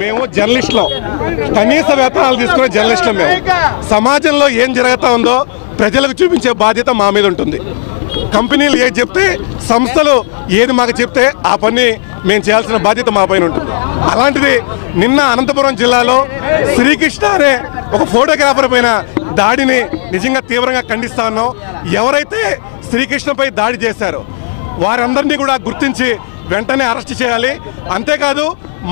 మేము జర్నలిస్టులు కనీస వేతనాలు తీసుకునే జర్నలిస్టులు. మేము సమాజంలో ఏం జరుగుతూ ఉందో ప్రజలకు చూపించే బాధ్యత మా మీద ఉంటుంది. కంపెనీలు ఏది చెప్తే, సంస్థలు ఏది మాకు చెప్తే ఆ పని మేము చేయాల్సిన బాధ్యత మా పైన ఉంటుంది. అలాంటిది నిన్న అనంతపురం జిల్లాలో శ్రీకృష్ణ అనే ఒక ఫోటోగ్రాఫర్ పైన దాడిని నిజంగా తీవ్రంగా ఖండిస్తా ఉన్నాం. ఎవరైతే శ్రీకృష్ణపై దాడి చేశారో వారందరినీ కూడా గుర్తించి వెంటనే అరెస్ట్ చేయాలి. అంతేకాదు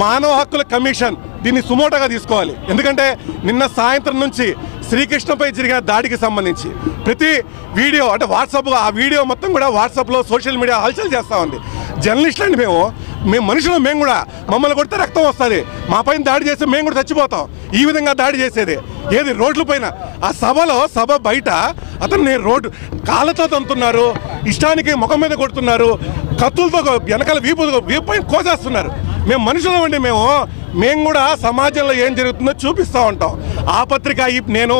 మానవ హక్కుల కమిషన్ దీన్ని సుమోటోగా తీసుకోవాలి. ఎందుకంటే నిన్న సాయంత్రం నుంచి శ్రీకృష్ణపై జరిగిన దాడికి సంబంధించి ప్రతి వీడియో అంటే వాట్సాప్, ఆ వీడియో మొత్తం కూడా వాట్సాప్లో సోషల్ మీడియా హల్చల్ చేస్తూ ఉంది. జర్నలిస్టులు అండి మేము మనుషులు, మేము కూడా మమ్మల్ని కొడితే రక్తం వస్తుంది, మా పైన దాడి చేస్తే మేము కూడా చచ్చిపోతాం. ఈ విధంగా దాడి చేసేది ఏది రోడ్ల పైన, ఆ సభ బయట అతన్ని రోడ్డు కాళ్ళతో తంతున్నారు, ఇష్టానికి ముఖం మీద కొడుతున్నారు, కత్తులతో వెనకాల వీపు పైన కోసేస్తున్నారు. మేము మనుషులం అండి. మేము కూడా సమాజంలో ఏం జరుగుతుందో చూపిస్తూ ఉంటాం. ఆ పత్రిక నేను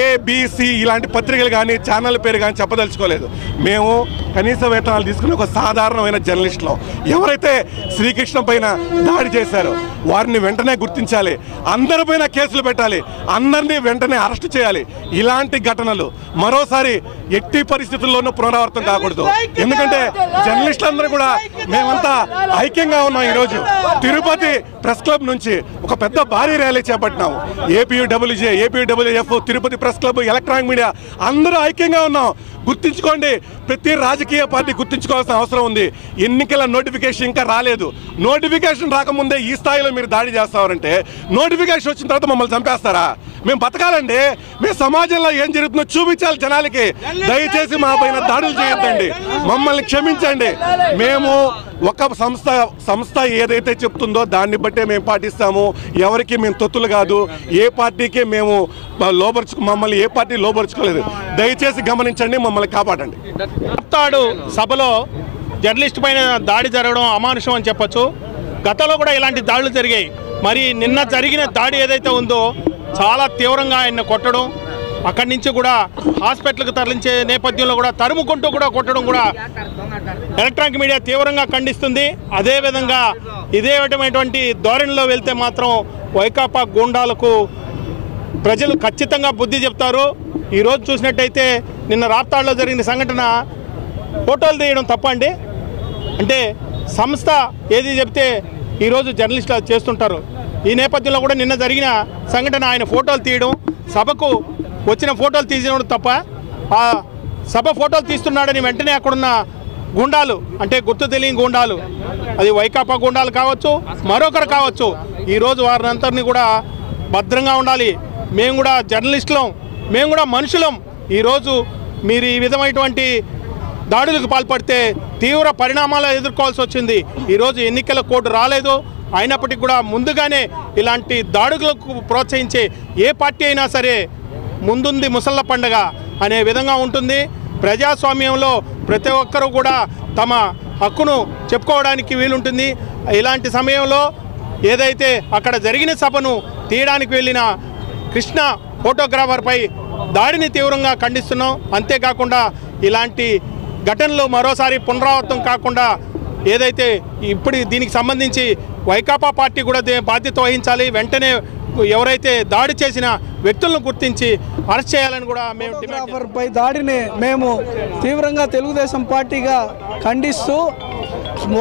ఏబిసి ఇలాంటి పత్రికలు కానీ ఛానల్ పేరు కానీ చెప్పదలుచుకోలేదు. మేము కనీస వేతనాలు తీసుకుని ఒక సాధారణమైన జర్నలిస్టులు. ఎవరైతే శ్రీకృష్ణ పైన దాడి చేశారో వారిని వెంటనే గుర్తించాలి, అందరిపైన కేసులు పెట్టాలి, అందరినీ వెంటనే అరెస్ట్ చేయాలి. ఇలాంటి ఘటనలు మరోసారి ఎట్టి పరిస్థితుల్లోనూ పునరావృతం కాకూడదు. ఎందుకంటే జర్నలిస్టులందరూ కూడా మేమంతా ఐక్యంగా ఉన్నాం. ఈరోజు తిరుపతి ప్రెస్ క్లబ్ నుంచి ఒక పెద్ద భారీ ర్యాలీ చేపట్టినాము. APWF, Tirupati press club, electronic media అందరూ ఐక్యంగా ఉన్నాం. గుర్తించుకోండి, ప్రతి రాజకీయ పార్టీ గుర్తించుకోవాల్సిన అవసరం ఉంది. ఎన్నికల నోటిఫికేషన్ ఇంకా రాలేదు. నోటిఫికేషన్ రాకముందే ఈ స్థాయిలో మీరు దాడి చేస్తారంటే నోటిఫికేషన్ వచ్చిన తర్వాత మమ్మల్ని చంపేస్తారా? మేము బతకాలండి. మేము సమాజంలో ఏం జరుగుతుందో చూపించాలి జనాలకి. దయచేసి మా పైన దాడులు చేయొద్దండి, మమ్మల్ని క్షమించండి. మేము ఒక సంస్థ ఏదైతే చెప్తుందో దాన్ని బట్టే మేము పాటిస్తాము. ఎవరికి మేము తొత్తులు కాదు, ఏ పార్టీకి మేము మమ్మల్ని ఏ పార్టీ లోపరుచుకోలేదు. దయచేసి గమనించండి, మమ్మల్ని కాపాడండి. సభలో జర్నలిస్ట్ పైన దాడి జరగడం అమానుషం అని చెప్పొచ్చు. గతంలో కూడా ఇలాంటి దాడులు జరిగాయి. మరి నిన్న జరిగిన దాడి ఏదైతే ఉందో చాలా తీవ్రంగా ఆయన కొట్టడం, అక్కడి నుంచి కూడా హాస్పిటల్కి తరలించే నేపథ్యంలో కూడా తరుముకుంటూ కూడా కొట్టడం కూడా ఎలక్ట్రానిక్ మీడియా తీవ్రంగా ఖండిస్తుంది. అదేవిధంగా ఇదే విధమైనటువంటి ధోరణిలో వెళ్తే మాత్రం వైకాపా గూండాలకు ప్రజలు ఖచ్చితంగా బుద్ధి చెప్తారు. ఈరోజు చూసినట్టయితే నిన్న రాప్తాడులో జరిగిన సంఘటన ఫోటోలు తీయడం తప్ప అండి? అంటే సంస్థ ఏది చెప్తే ఈరోజు జర్నలిస్టులు అది చేస్తుంటారు. ఈ నేపథ్యంలో కూడా నిన్న జరిగిన సంఘటన ఆయన ఫోటోలు తీయడం, సభకు వచ్చిన ఫోటోలు తీయడం తప్ప, ఆ సభ ఫోటోలు తీస్తున్నాడని వెంటనే అక్కడున్న గుండాలు, అంటే గుర్తు తెలియని గుండాలు, అది వైకాపా గుండాలు కావచ్చు, మరొకరు కావచ్చు, ఈరోజు వారిని అందరినీ కూడా భద్రంగా ఉండాలి. మేము కూడా జర్నలిస్టులం, మేము కూడా మనుషులం. ఈరోజు మీరు ఈ విధమైనటువంటి దాడులకు పాల్పడితే తీవ్ర పరిణామాలు ఎదుర్కోవాల్సి వచ్చింది. ఈరోజు ఎన్నికల కోడ్ రాలేదు, అయినప్పటికీ కూడా ముందుగానే ఇలాంటి దాడులకు ప్రోత్సహించే ఏ పార్టీ అయినా సరే ముందుంది ముసళ్ళ పండుగ అనే విధంగా ఉంటుంది. ప్రజాస్వామ్యంలో ప్రతి ఒక్కరూ కూడా తమ హక్కును చెప్పుకోవడానికి వీలుంటుంది. ఇలాంటి సమయంలో ఏదైతే అక్కడ జరిగిన సభను తీయడానికి వెళ్ళిన కృష్ణ ఫోటోగ్రాఫర్పై దాడిని తీవ్రంగా ఖండిస్తున్నాం. అంతేకాకుండా ఇలాంటి ఘటనలు మరోసారి పునరావృతం కాకుండా ఏదైతే ఇప్పుడు దీనికి సంబంధించి వైకాపా పార్టీ కూడా బాధ్యత వహించాలి. వెంటనే ఎవరైతే దాడి చేసిన వ్యక్తులను గుర్తించి అరెస్ట్ చేయాలని కూడా మేము ఫోటోగ్రాఫర్పై దాడిని మేము తీవ్రంగా తెలుగుదేశం పార్టీగా ఖండిస్తూ,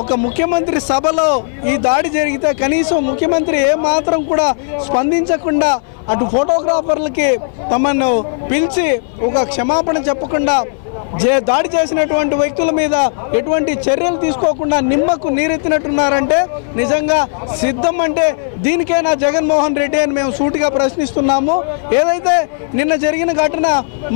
ఒక ముఖ్యమంత్రి సభలో ఈ దాడి జరిగితే కనీసం ముఖ్యమంత్రి ఏమాత్రం కూడా స్పందించకుండా అటు ఫోటోగ్రాఫర్లకి తమను పిలిచి ఒక క్షమాపణ చెప్పకుండా దాడి చేసినటువంటి వ్యక్తుల మీద ఎటువంటి చర్యలు తీసుకోకుండా నిమ్మకు నీరెత్తినట్టున్నారంటే నిజంగా సిద్ధం అంటే దీనికైనా జగన్మోహన్ రెడ్డి అని మేము సూటిగా ప్రశ్నిస్తున్నాము. ఏదైతే నిన్న జరిగిన ఘటన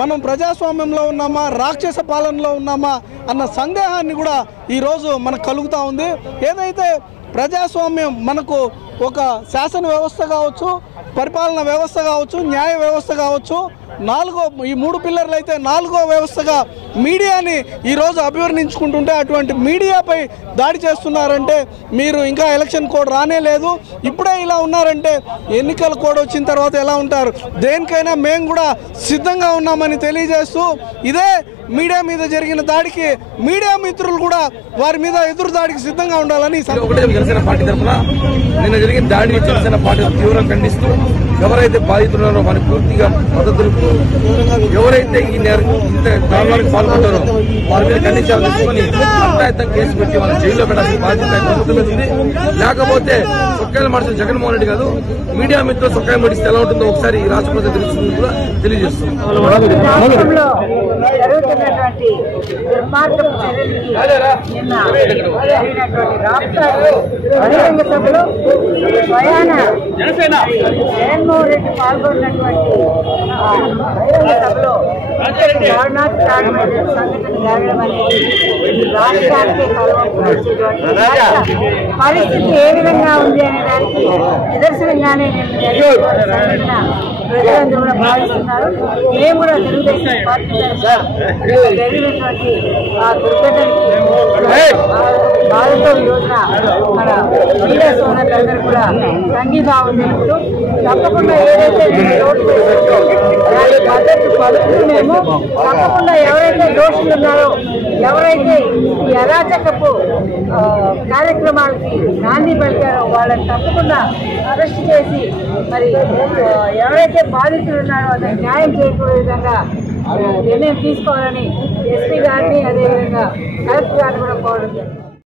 మనం ప్రజాస్వామ్యంలో ఉన్నామా, రాక్షస పాలనలో ఉన్నామా అన్న సందేహాన్ని కూడా ఈరోజు మనకు కలుగుతూ ఉంది. ఏదైతే ప్రజాస్వామ్యం మనకు ఒక శాసన వ్యవస్థ కావచ్చు, పరిపాలన వ్యవస్థ కావచ్చు, న్యాయ వ్యవస్థ కావచ్చు, ఈ 3 పిల్లర్లు అయితే 4వ వ్యవస్థగా మీడియాని ఈరోజు అభివర్ణించుకుంటుంటే అటువంటి మీడియాపై దాడి చేస్తున్నారంటే మీరు ఇంకా ఎలక్షన్ కోడ్ రానే లేదు, ఇప్పుడే ఇలా ఉన్నారంటే ఎన్నికల కోడ్ వచ్చిన తర్వాత ఎలా ఉంటారు? దేనికైనా మేము కూడా సిద్ధంగా ఉన్నామని తెలియజేస్తూ ఇదే మీడియా మీద జరిగిన దాడికి మీడియా మిత్రులు కూడా వారి మీద ఎదురు దాడికి సిద్ధంగా ఉండాలని జనసేన పార్టీ తరఫున నిన్న జరిగిన దాడిని జనసేన పార్టీ తీవ్రంగా ఖండిస్తూ ఎవరైతే బాధితున్నారో వారి పూర్తిగా మద్దతు తెలుపుతూ ఎవరైతే ఈ ఇంత దారుణాలకు పాల్గొంటారో వారి మీద ఖండించాలని తెలుసుకొని అంతాయత్తం కేసు పెట్టి వాళ్ళని జైల్లో పెట్టాల్సిన బాధ్యత ప్రభుత్వం మీద ఉంది. లేకపోతే సొక్కాయలు మడిచిన జగన్మోహన్ రెడ్డి కాదు, మీడియా మిత్రులు సొక్కాయలు మడిస్తే ఎలా ఉంటుందో ఒకసారి ఈ రాష్ట్ర ప్రజలు తెలుసుకుంటూ కూడా తెలియజేస్తున్నాం. జరుగుతున్నటువంటి దుర్మార్గపు చర్యలకి నిన్న జరిగినటువంటి రాష్ట్ర బహిరంగ సభలో స్వయాన జగన్మోహన్ రెడ్డి పాల్గొన్నటువంటి బహిరంగ సభలో దారుణాతి దారుణమైన సంఘటన జరగడం అనేది రాష్ట్రానికి పరిస్థితి ఏ విధంగా ఉంది అనే దానికి నిదర్శనంగానే సంఘటన ప్రజలందరూ కూడా భావిస్తున్నారు. మేము కూడా తెలుగుదేశం పార్టీ జరిగినటువంటి ఆ దుర్ఘటనకి బాధతో ఈ రోజున మన మీడియా సోదరులందరూ కూడా సంఘీభావం తెలుపుతూ తప్పకుండా ఏదైతే రోడ్డు వేసిందో దాని మద్దతు పలుకుతూ మేము తప్పకుండా ఎవరైతే దోషులు ఉన్నారో, ఎవరైతే ఈ అరాచకపు కార్యక్రమాలకి నాంది పలికారో వాళ్ళని తప్పకుండా అరెస్ట్ చేసి మరి ఎవరైతే బాధితులు ఉన్నారో అతనికి న్యాయం చేయకూడే విధంగా నిర్ణయం తీసుకోవాలని ఎస్పీ గారిని అదేవిధంగా కలెక్టర్ గారిని కూడా కోరడం జరిగింది.